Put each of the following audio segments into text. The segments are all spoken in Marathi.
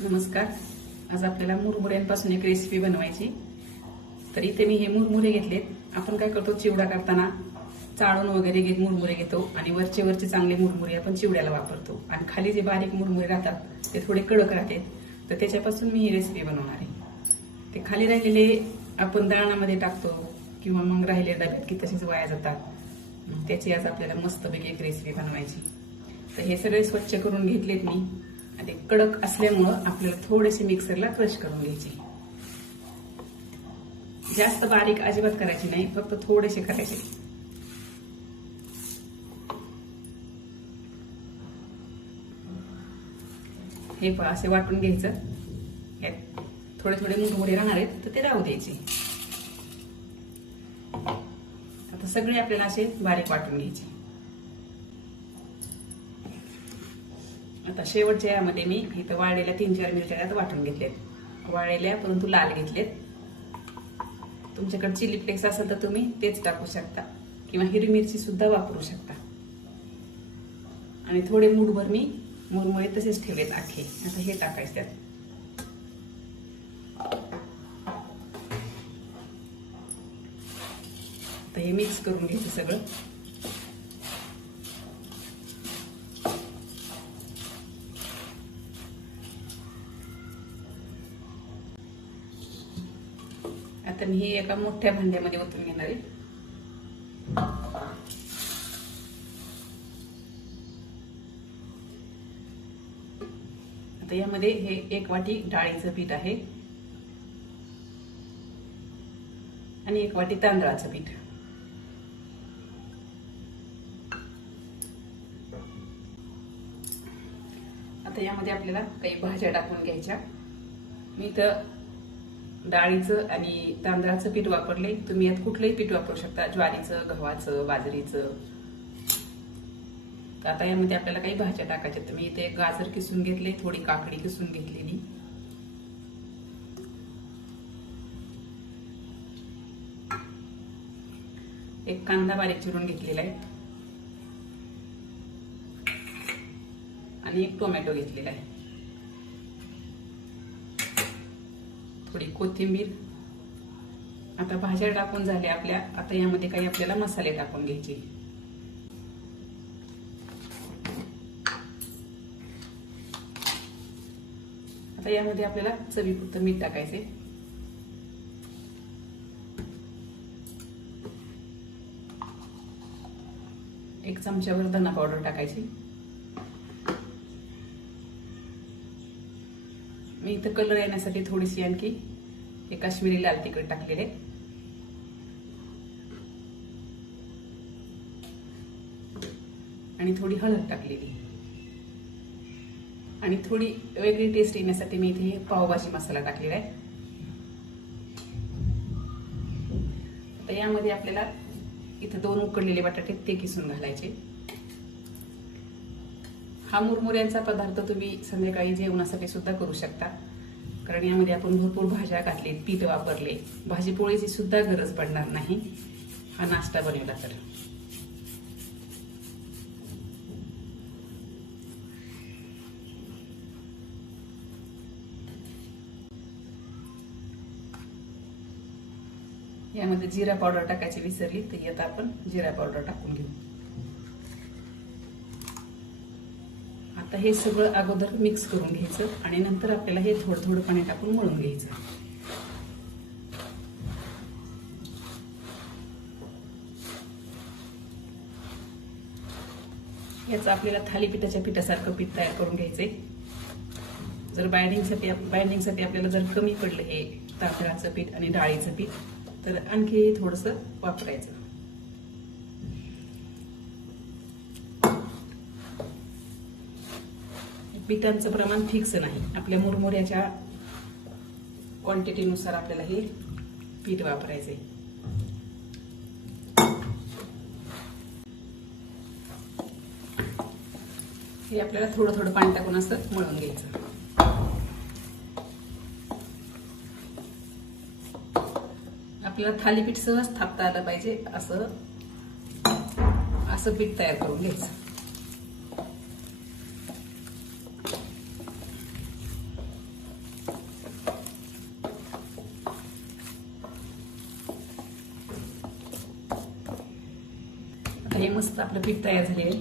नमस्कार. आज आपल्याला मुरमुऱ्यांपासून एक रेसिपी बनवायची. तर इथे मी हे मुरमुरे घेतलेत. आपण काय करतो, चिवडा करताना चाळून वगैरे घेत मुरमुरे घेतो आणि वरचे चांगले मुरमुरे आपण चिवड्याला वापरतो आणि खाली जे बारीक मुरमुरे राहतात ते थोडे कडक राहतात. तर त्याच्यापासून मी ही रेसिपी बनवणार आहे. ते खाली राहिलेले आपण दळणामध्ये टाकतो किंवा मग राहिले डब्यात की तसेच वाया जातात. त्याची आज आपल्याला मस्तपैकी एक रेसिपी बनवायची. तर हे सगळे स्वच्छ करून घेतलेत मी आणि कडक असल्यामुळं आपल्याला थोडेसे मिक्सरला क्रश करून घ्यायचे. जास्त बारीक अजिबात करायची नाही, फक्त थोडेसे करायचे. हे असे वाटून घ्यायचं. यात थोडे थोडे मुरमुरे राहणार आहेत तर ते राहू द्यायचे. आता सगळे आपल्याला असे बारीक वाटून घ्यायचे. आता शेवटच्या यामध्ये मी इथं वाळलेल्या 3-4 मिरच्या यात वाटून घेतलेत. वाळलेल्या परंतु लाल घेतलेत. तुमच्याकडे चिली फ्लेक्स असेल तर तुम्ही तेच टाकू शकता किंवा हिरवी मिरची सुद्धा वापरू शकता. आणि थोडे मूठभर मी मुरमुरे तसेच ठेवलेत आखे. आता हे टाकायचे त्यात. आता हे मिक्स करून घ्यायचं सगळं. आता मी हे एका मोठ्या भांड्यामध्ये ओतून घेणार आहे. आता यामध्ये हे 1 वाटी डाळीचं पीठ आहे आणि 1 वाटी तांदळाचं पीठ. आता यामध्ये आपल्याला काही भाज्या टाकून घ्यायच्या. मी तर डाळीचं आणि तांदळाचं पीठ वापरले. तुम्ही यात कुठलंही पीठ वापरू शकता, ज्वारीचं, गव्हाचं, बाजरीचं. तर आता यामध्ये आपल्याला काही भाज्या टाकायच्या. तर मी इथे गाजर किसून घेतले, थोडी काकडी किसून घेतलेली, एक कांदा बारीक चिरून घेतलेला आहे आणि एक टोमॅटो घेतलेला आहे, थोडी कोथिंबीर. आता भाज्या टाकून झाल्या आपल्या. आता यामध्ये काही आपल्याला मसाले टाकून घ्यायचे. आता यामध्ये आपल्याला चवीपुरतं मीठ टाकायचे. एक चमच्यावर धना पावडर टाकायची. मी इथं कलर येण्यासाठी थोडीशी आणखी एक काश्मीरी लाल तिखट टाकलेले आणि थोडी हळद टाकलेली आणि थोडी वेगळी टेस्ट येण्यासाठी मी इथे पावभाजी मसाला टाकलेला आहे. आता यामध्ये आपल्याला इथे 2 उकडलेले बटाटे ते किसून घालायचे. हा मुरमुऱ्यांचा पदार्थ तुम्ही संध्याकाळी जेवणासाठी सुद्धा करू शकता, कारण यामध्ये आपण भरपूर भाज्या घातले, पीठ वापरले. भाजी पोळीची सुद्धा गरज पडणार नाही हा नाश्ता बनवला तर. यामध्ये जिरा पावडर टाकायची विसरली, तर आता आपण जिरा पावडर टाकून घेऊ. आता हे सगळं अगोदर मिक्स करून घ्यायचं आणि नंतर आपल्याला हे थोडं थोडं पाणी टाकून मळून घ्यायचं. याचं आपल्याला थालीपीठाच्या पिठासारखं पीठ तयार करून घ्यायचंय. जर बाइंडिंगसाठी आपल्याला जर कमी पडलं हे तांदळाचं पीठ आणि डाळीचं पीठ, तर आणखी थोडंसं वापरायचं. पिठांचं प्रमाण फिक्स नाही, आपल्या मुरमुऱ्याच्या क्वांटिटीनुसार आपल्याला हे पीठ वापरायचंय. हे आपल्याला थोडं थोडं पाणी टाकून असं मळून घ्यायचं. आपल्याला थालीपीठ सहज थापता आलं पाहिजे असं पीठ तयार करून घ्यायचं. मस्त आपलं पीठ तयार झाले आहे.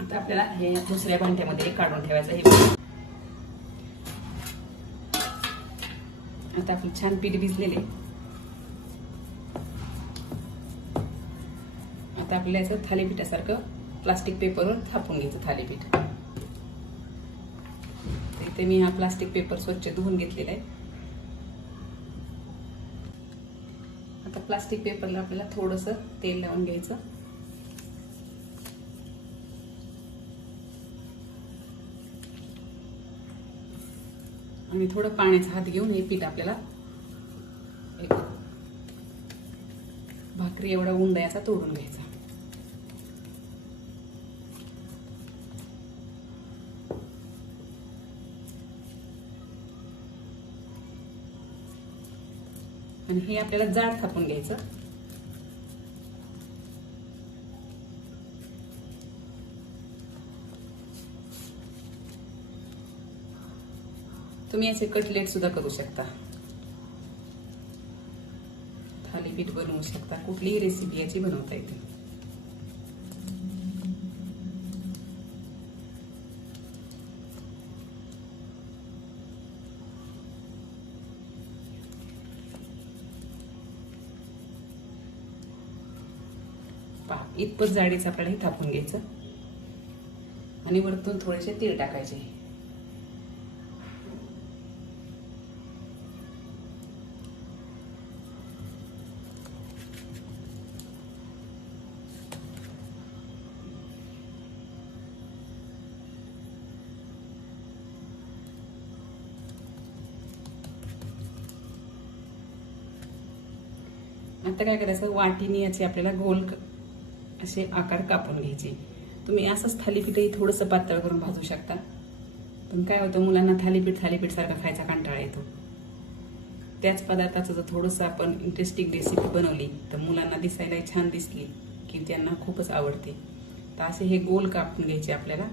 आता आपल्याला हे दुसऱ्या भांड्यामध्ये काढून ठेवायचं आहे. आता आपलं छान पीठ भिजलेले. आता आपल्याला याचं थालीपीठासारखं प्लास्टिक पेपरवर थापून घ्यायचं थालीपीठ. इथे मी हा प्लास्टिक पेपर स्वच्छ धुवून घेतलेला आहे. आता प्लास्टिक पेपरला आपल्याला थोडंसं तेल लावून घ्यायचं. आणि थोडं पाण्याचा हात घेऊन हे पीठ आपल्याला एक भाकरी एवढा उंडा याचा तोडून घ्यायचा. आणि हे आपल्याला जाड थापून घ्यायचं. तुम्ही याचे कटलेट सुद्धा करू शकता, थालीपीठ बनवू शकता, कुठलीही रेसिपी याची बनवता येते. पहा, इतपत जाडीचं आपल्याला हे थापून घ्यायचं आणि वरतून थोडेसे तीळ टाकायचे. आता काय करायचं, वाटीने याचे आपल्याला गोल असे आकार कापून घ्यायचे. तुम्ही असंच थालीपीठही थोडंसं पातळ करून भाजू शकता. पण काय होतं, मुलांना थालीपीठ सारखा खायचा कंटाळा येतो. त्याच पदार्थाचं जर थोडंसं आपण इंटरेस्टिंग रेसिपी बनवली तर मुलांना दिसायला छान दिसली की त्यांना खूपच आवडते. तर असे हे गोल कापून घ्यायचे आपल्याला.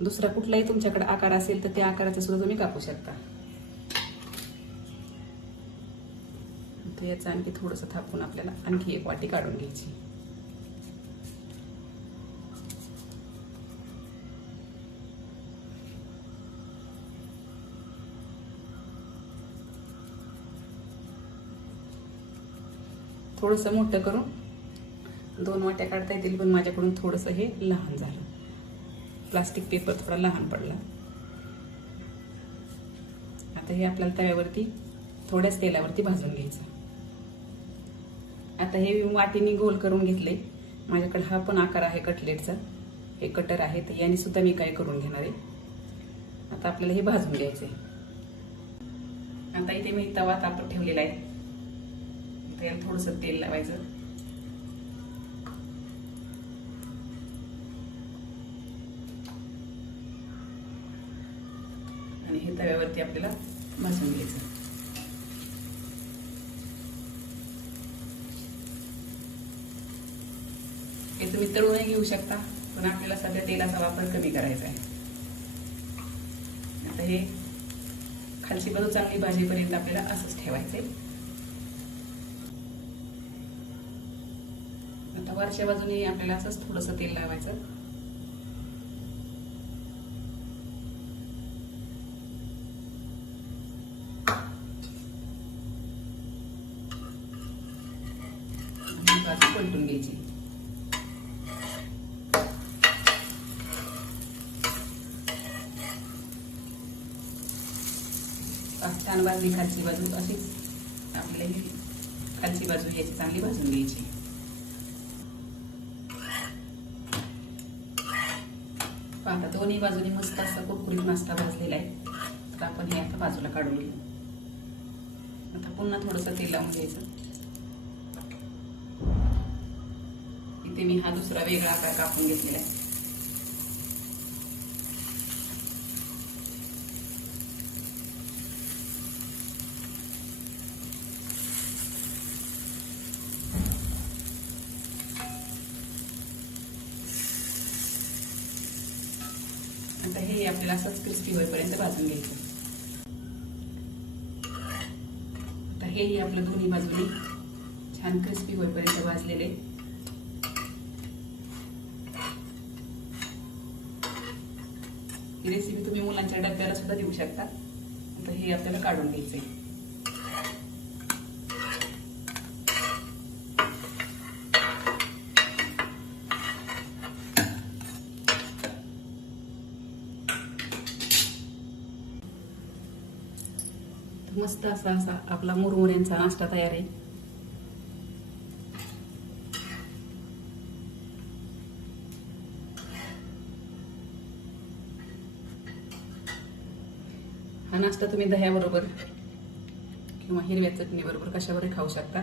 दुसरा कुठलाही तुमच्याकडे आकार असेल तर त्या आकाराचा सुद्धा तुम्ही कापू शकता. याचं आणखी थोडंसं थापून आपल्याला आणखी एक वाटी काढून घ्यायची. थोडंसं मोठं करून 2 वाट्या काढता येतील, पण माझ्याकडून थोडंसं हे लहान झालं. प्लास्टिक पेपर थोडा लहान पडला. आता हे आपल्याला तव्यावरती थोड्याच तेलावरती भाजून घ्यायचं. आता हे वाटीने गोल करून घेतले. माझ्याकडे हा पण आकार आहे कटलेटचा, हे कटर आहे, तर याने सुद्धा मी काय करून घेणार आहे. आता आपल्याला हे भाजून घ्यायचंय. आता इथे मी तवा तापत ठेवलेला आहे. त्याला थोडंसं तेल लावायचं. आणि हे तव्यावरती आपल्याला भाजून घ्यायचं. हे तुम्ही तळूनही घेऊ शकता, पण आपल्याला सध्या तेलाचा वापर कमी करायचा आहे. आता हे खालची बाजू चांगली भाजीपर्यंत आपल्याला असंच ठेवायचंय. आता वरच्या बाजूने आपल्याला असंच थोडंसं तेल लावायचं. आणि बाजू पलटून घ्यायची. छान भाजली खालची बाजू. अशीच आपल्याला खालची बाजू याची चांगली भाजून घ्यायची. आता दोन्ही बाजूनी मस्त असा कुरकुरीत नाश्ता भाजलेला आहे. तर आपण हे आता बाजूला काढून घेऊ. आता पुन्हा थोडंसं तेल लावून घ्यायचं. इथे मी हा दुसरा वेगळा आकार कापून घेतलेला आहे. आता आपल्याला असंच क्रिस्पी होईपर्यंत भाजून घ्यायचं. आता हेही आपलं दोन्ही बाजूने छान क्रिस्पी होईपर्यंत भाजलेले. ही रेसिपी तुम्ही मुलांच्या डब्याला सुद्धा देऊ शकता. आता हे आपल्याला काढून घ्यायचंय. मस्त असा आपला मुरमुऱ्यांचा नाश्ता तयार आहे. हा नाश्ता तुम्ही दह्याबरोबर किंवा हिरव्या चटणी बरोबर कशावरही खाऊ शकता.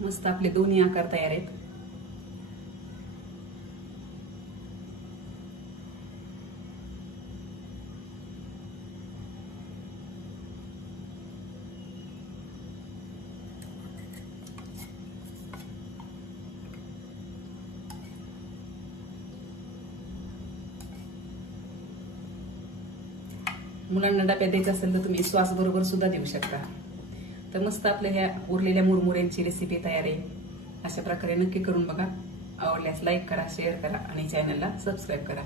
मस्त आपले दोन्ही आकार तयार आहेत. मुलांना डब्यात द्यायचं असेल तर तुम्ही सॉस बरोबर सुद्धा देऊ शकता. तर मस्त आपल्या ह्या उरलेल्या मुरमुऱ्यांची रेसिपी तयार आहे. अशा प्रकारे नक्की करून बघा. आवडल्यास लाईक करा, शेअर करा आणि चॅनलला सबस्क्राईब करा.